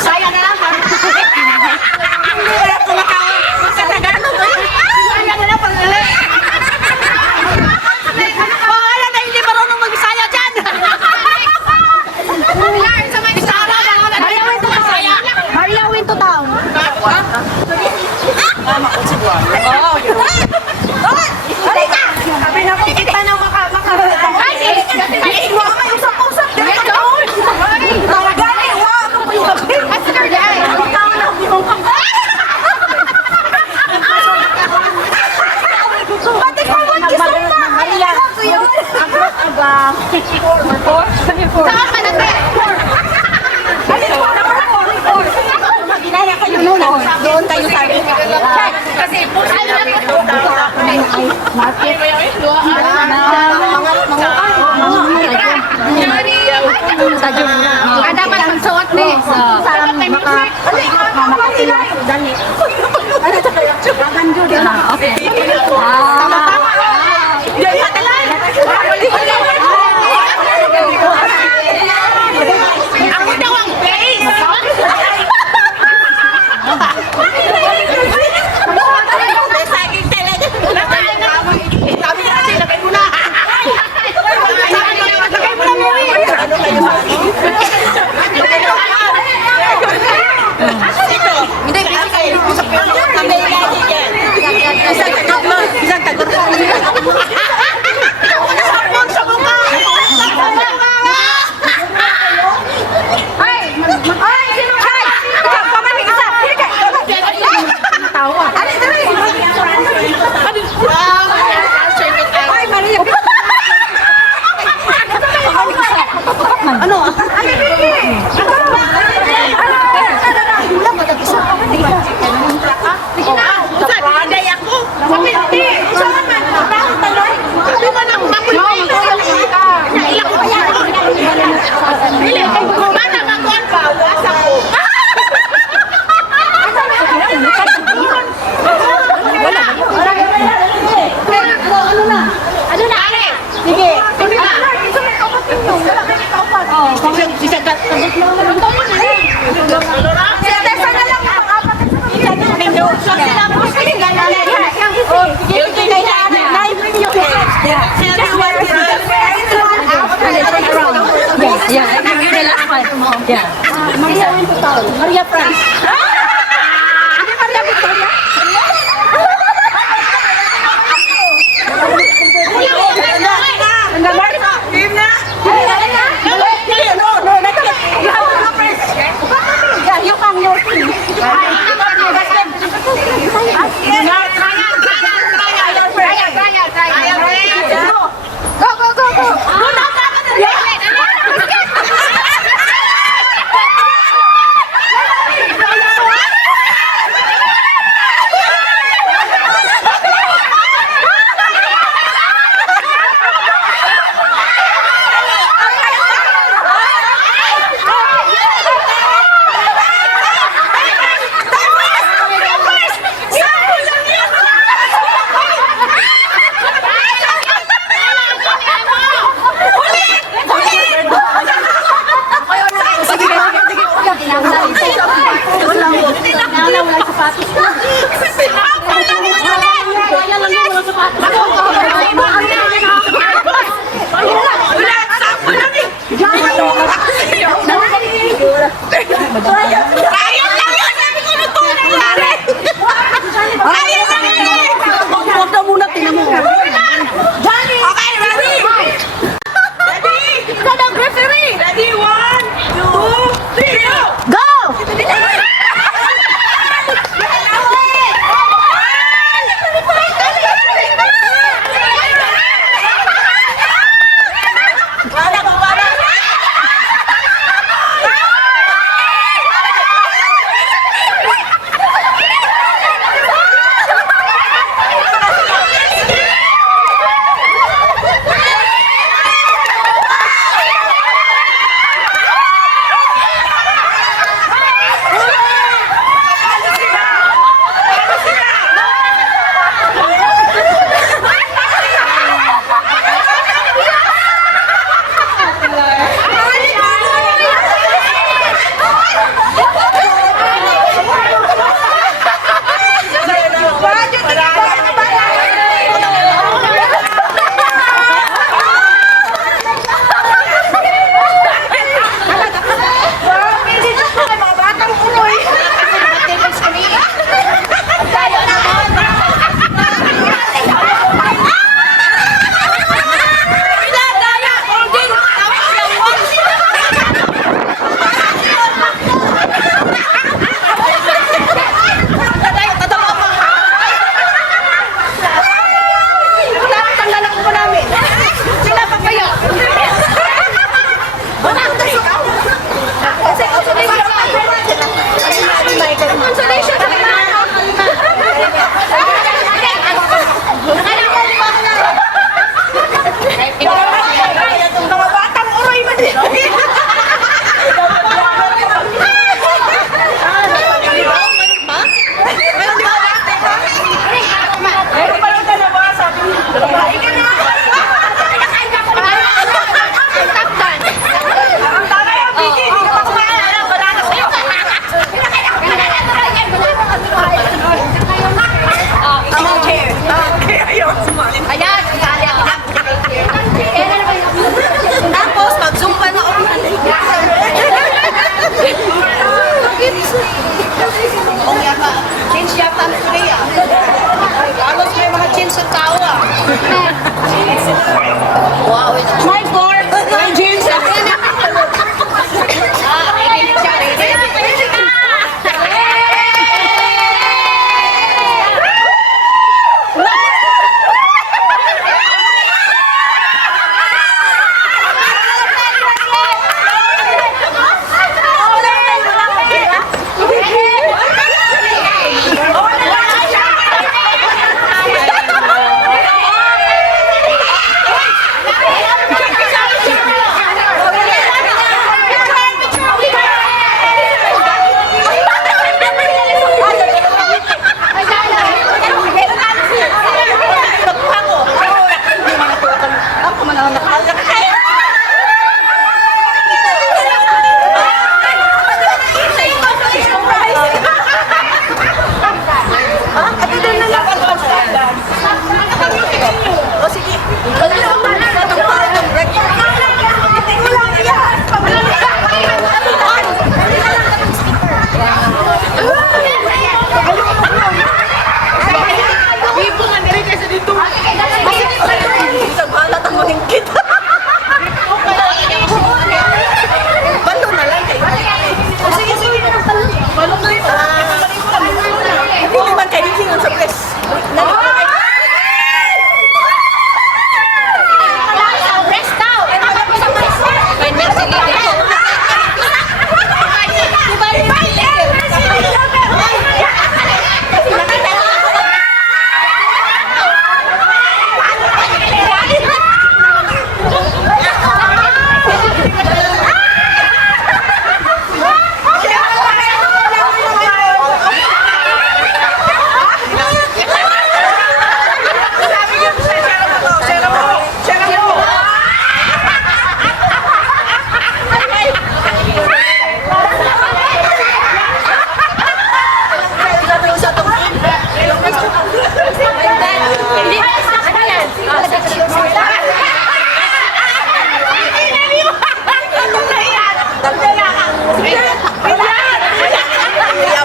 Saya na lang. Hindi wala kumakawa. Magkatagalog. Saya na lang pag-ulit. Wala na hindi marunong mag-Bisaya dyan. Harlawin to town. Oh, Alay ka! Sabi na kung kita na makaharap. Ay, iwa ka may usap-usap. Dito ka doon. Talagali, iwa ka pa yung gabi. Asar na ay. Ang tao na humimong ka. Pati ka mag-kisap na. Maria. Abang. Four. Saan ka na tayo? Ginaya kayo noon. Doon kayo sabi. Kasi market. Dapat ang suot ni. Sarang maka. Dali. Ano ito kayo? Maganjo din. Okay. Tama-tama. Diyan matalan. Ako daw ang face. Yeah. Maria France. Hindi Maria Victoria. Kung yata, jeans yata na today ah. Halos may mga jeans sa tao ah. Wow, my board! My jeans!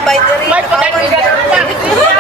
Nakikinig siya, nakikinig.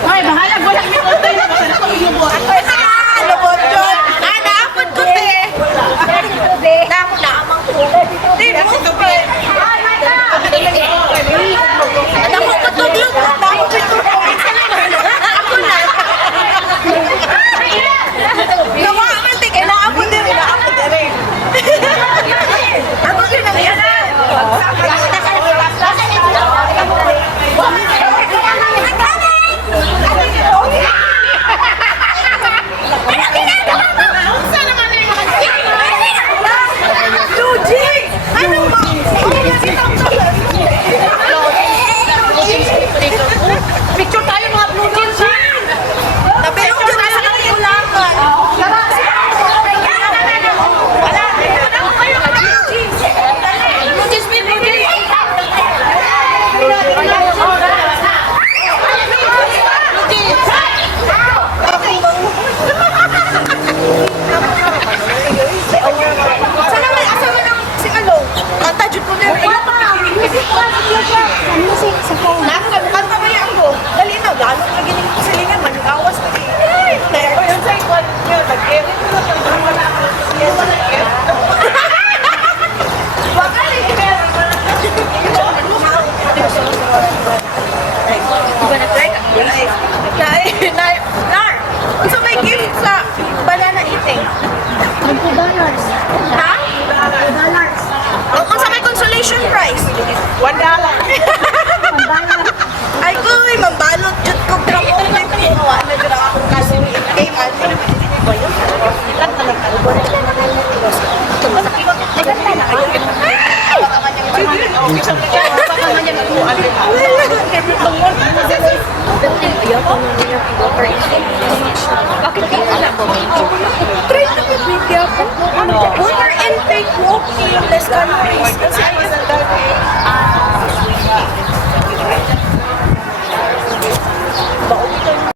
Ay, bahala, wala niyo ko tayo. Ano po doon? Naapod ko te. Namo na amang ko. Di mo to be. Namo ko to lang. Namo ko to. Ako na. Nawa man te kay naapod din, naapod din. Ako din ang yan. Ano ba? Admission price. $1. Ay, kuy, mambalot jud ko gramo na pinawa na jud akong kaso kay man. Try na bibigyan ko. Water intake walking less countries. Kasi